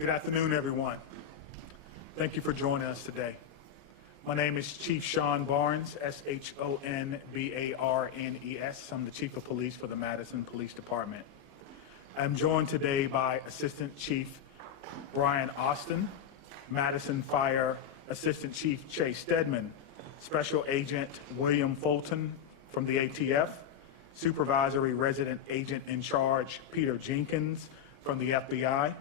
Good afternoon, everyone. Thank you for joining us today. My name is Chief Sean Barnes, S-H-O-N-B-A-R-N-E-S. I'm the Chief of Police for the Madison Police Department. I'm joined today by Assistant Chief Brian Austin, Madison Fire Assistant Chief Chase Stedman, Special Agent William Fulton from the ATF, Supervisory Resident Agent in Charge Peter Jenkins from the FBI,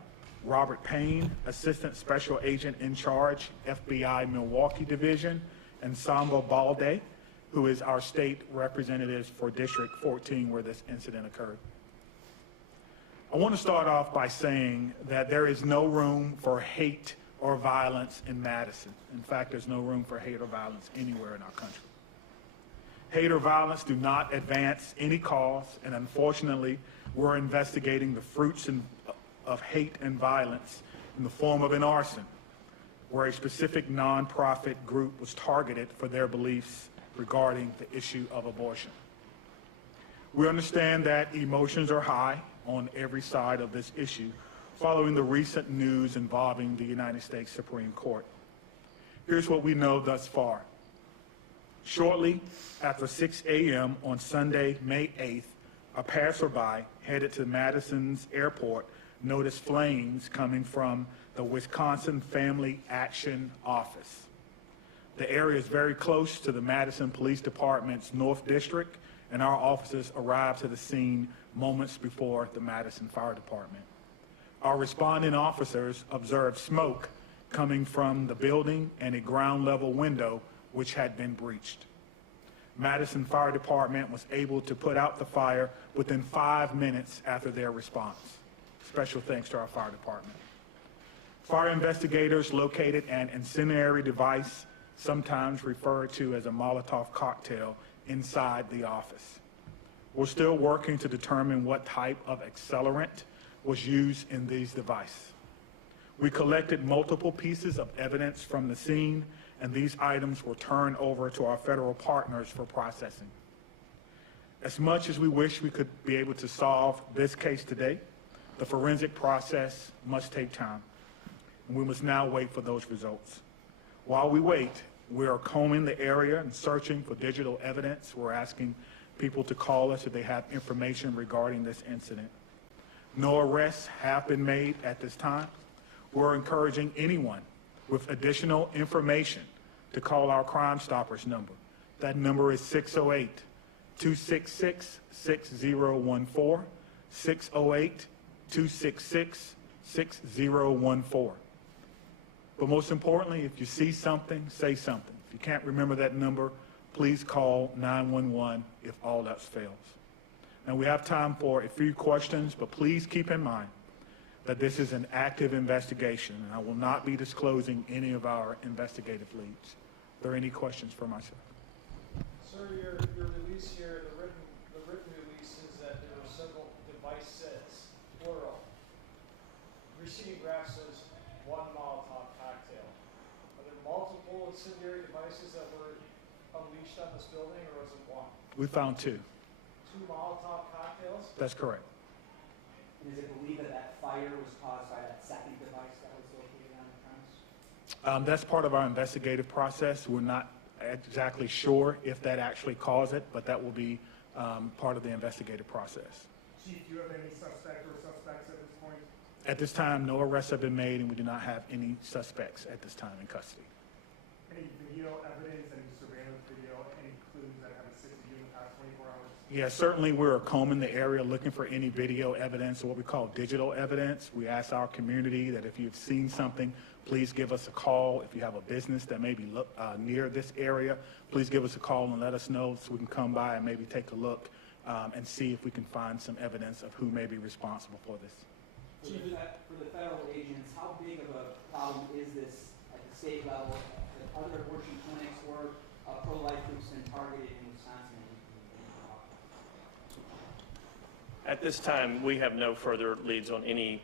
Robert Payne, Assistant Special Agent in Charge, FBI Milwaukee Division, and Samba Balde, who is our state representative for District 14 where this incident occurred. I want to start off by saying that there is no room for hate or violence in Madison. In fact, there's no room for hate or violence anywhere in our country. Hate or violence do not advance any cause, and unfortunately, we're investigating the fruits of hate and violence in the form of an arson, where a specific nonprofit group was targeted for their beliefs regarding the issue of abortion. We understand that emotions are high on every side of this issue following the recent news involving the United States Supreme Court. Here's what we know thus far. Shortly after 6 a.m. on Sunday, May 8th, a passerby headed to Madison's airport noticed flames coming from the Wisconsin Family Action Office. The area is very close to the Madison Police Department's North District, and our officers arrived to the scene moments before the Madison Fire Department. Our responding officers observed smoke coming from the building and a ground level window which had been breached. Madison Fire Department was able to put out the fire within 5 minutes after their response. Special thanks to our fire department. Fire investigators located an incendiary device, sometimes referred to as a Molotov cocktail, inside the office. We're still working to determine what type of accelerant was used in these devices. We collected multiple pieces of evidence from the scene, and these items were turned over to our federal partners for processing. As much as we wish we could be able to solve this case today, the forensic process must take time, and we must now wait for those results. While we wait, we are combing the area and searching for digital evidence. We're asking people to call us if they have information regarding this incident. No arrests have been made at this time. We're encouraging anyone with additional information to call our Crime Stoppers number. That number is 608-266-6014, 608-266-6014. But most importantly, if you see something, say something. If you can't remember that number, please call 911 if all else fails. Now we have time for a few questions, but please keep in mind that this is an active investigation, and I will not be disclosing any of our investigative leads. Are there any questions for myself? Sir, your release here, the written release is that there were several device sets, plural. Receiving graph says one Molotov cocktail. Are there multiple incendiary devices that were unleashed on this building, or was it one? We found two. Two Molotov cocktails? That's correct. Is it believed that that fire was caused by that second device that was located on the premise? That's part of our investigative process. We're not exactly sure if that actually caused it, but that will be part of the investigative process. Chief, do you have any suspect or suspects at this point? At this time, no arrests have been made, and we do not have any suspects at this time in custody. Any video evidence, any surveillance video, any clues that have assisted you in the past 24 hours? Yeah, certainly we're combing the area looking for any video evidence, or what we call digital evidence. We ask our community that if you've seen something, please give us a call. If you have a business that may be near this area, please give us a call and let us know so we can come by and maybe take a look and see if we can find some evidence of who may be responsible for this. For the federal agents, how big of a problem is this at the state level? Have other abortion clinics or pro-life groups been targeted in Wisconsin? At this time, we have no further leads on any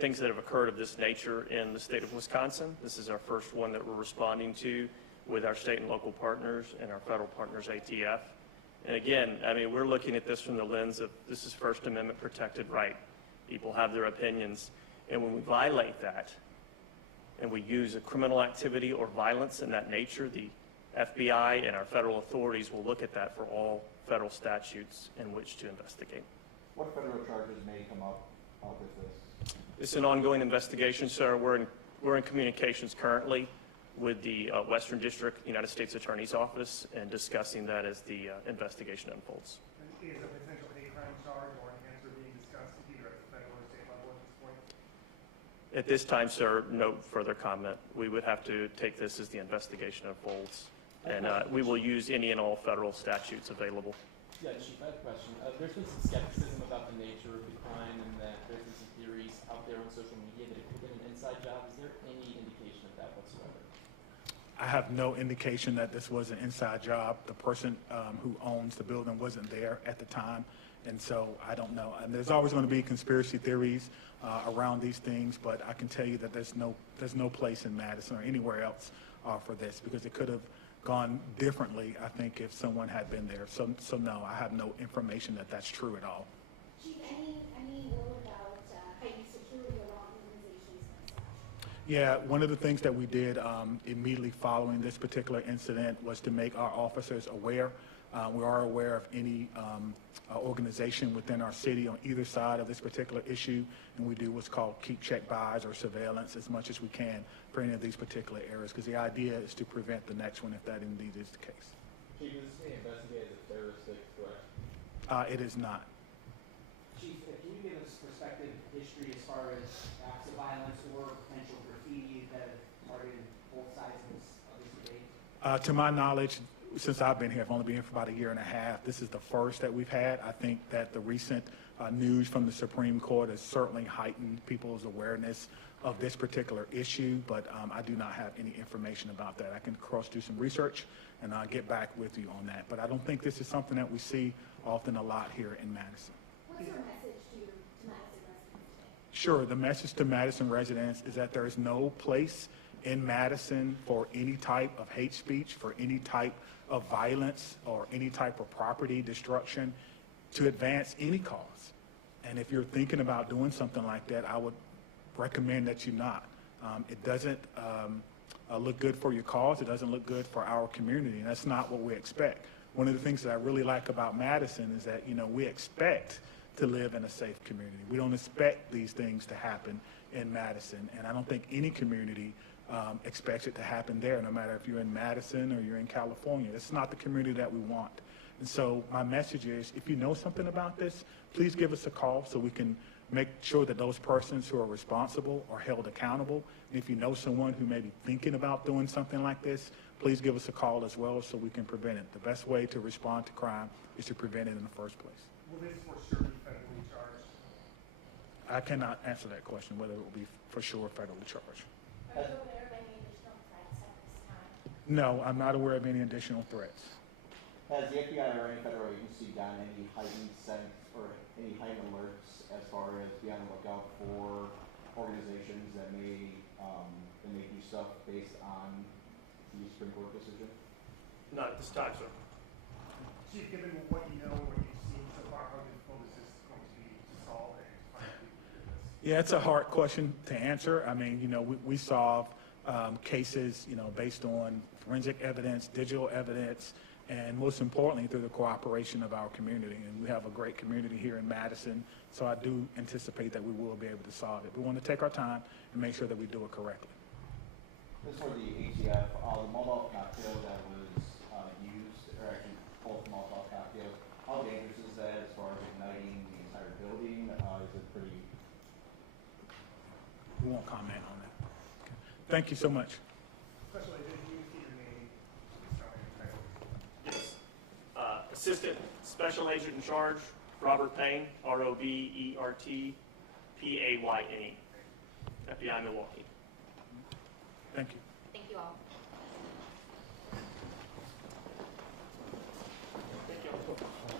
things that have occurred of this nature in the state of Wisconsin. This is our first one that we're responding to with our state and local partners and our federal partners, ATF. And again, I mean, we're looking at this from the lens of this is First Amendment protected right. People have their opinions. And when we violate that, and we use a criminal activity or violence in that nature, the FBI and our federal authorities will look at that for all federal statutes in which to investigate. What federal charges may come up with this? It's an ongoing investigation, sir. We're in communications currently with the Western District United States Attorney's Office and discussing that as the investigation unfolds. And is a potential hate crime charge or an answer being discussed either at the federal or state level at this point? At this time, sir, no further comment. We would have to take this as the investigation unfolds. And we will use any and all federal statutes available. Yeah, Chief, I have a question. There's been some skepticism about the nature of the crime and that there's been some theories out there on social media that it could have been an inside job. Is there any indication of that whatsoever? I have no indication that this was an inside job. The person who owns the building wasn't there at the time, and so I don't know. And there's always going to be conspiracy theories around these things, but I can tell you that there's no place in Madison or anywhere else for this, because it could have gone differently, I think, if someone had been there. So no, I have no information that that's true at all. Chief, any word about heightened security around organizations and such? Yeah, one of the things that we did immediately following this particular incident was to make our officers aware. We are aware of any organization within our city on either side of this particular issue, and we do what's called keep check buys or surveillance as much as we can for any of these particular areas, because the idea is to prevent the next one if that indeed is the case. Chief, is this being investigated as a terroristic threat? It is not. Chief, can you give us perspective history as far as acts of violence or potential graffiti that have targeted both sides of this debate? To my knowledge, since I've been here, I've only been here for about a year and a half, this is the first that we've had. I think that the recent news from the Supreme Court has certainly heightened people's awareness of this particular issue, but I do not have any information about that. I can do some research and I'll get back with you on that. But I don't think this is something that we see often a lot here in Madison. What's your message to Madison residents today? Sure, the message to Madison residents is that there is no place in Madison for any type of hate speech, for any type of violence or any type of property destruction to advance any cause. And if you're thinking about doing something like that, I would recommend that you not. It doesn't look good for your cause. It doesn't look good for our community, and that's not what we expect. One of the things that I really like about Madison is that, we expect to live in a safe community. We don't expect these things to happen in Madison, and I don't think any community expects it to happen there, no matter if you're in Madison or you're in California. It's not the community that we want. And so my message is, if you know something about this, please give us a call so we can make sure that those persons who are responsible are held accountable. And if you know someone who may be thinking about doing something like this, please give us a call as well so we can prevent it. The best way to respond to crime is to prevent it in the first place. Will this for sure be federally charged? I cannot answer that question, whether it will be for sure federally charged. Are you aware of any additional threats at this time? No, I'm not aware of any additional threats. Has the FBI or any federal agency gotten any heightened sense or any heightened alerts as far as be on the lookout for organizations that may do stuff based on the Supreme Court decision? Not at this time, sir. Chief, given what you know and what you've seen so far, how difficult is this going to be to solve and to find people who did this? Yeah, it's a hard question to answer. I mean, we solve cases, based on forensic evidence, digital evidence, and most importantly, through the cooperation of our community. And we have a great community here in Madison, so I do anticipate that we will be able to solve it. We want to take our time and make sure that we do it correctly. This is for the ATF, the Molotov cocktail that was used, or actually both Molotov cocktails. How dangerous is that as far as igniting the entire building? Is it pretty? We won't comment on that. Okay. Thank you so much. Special Agent, can you see your name? Spelling and title. Yes. Assistant Special Agent in Charge, Robert Payne, Robertpayne, FBI Milwaukee. Thank you. Thank you all. Thank you.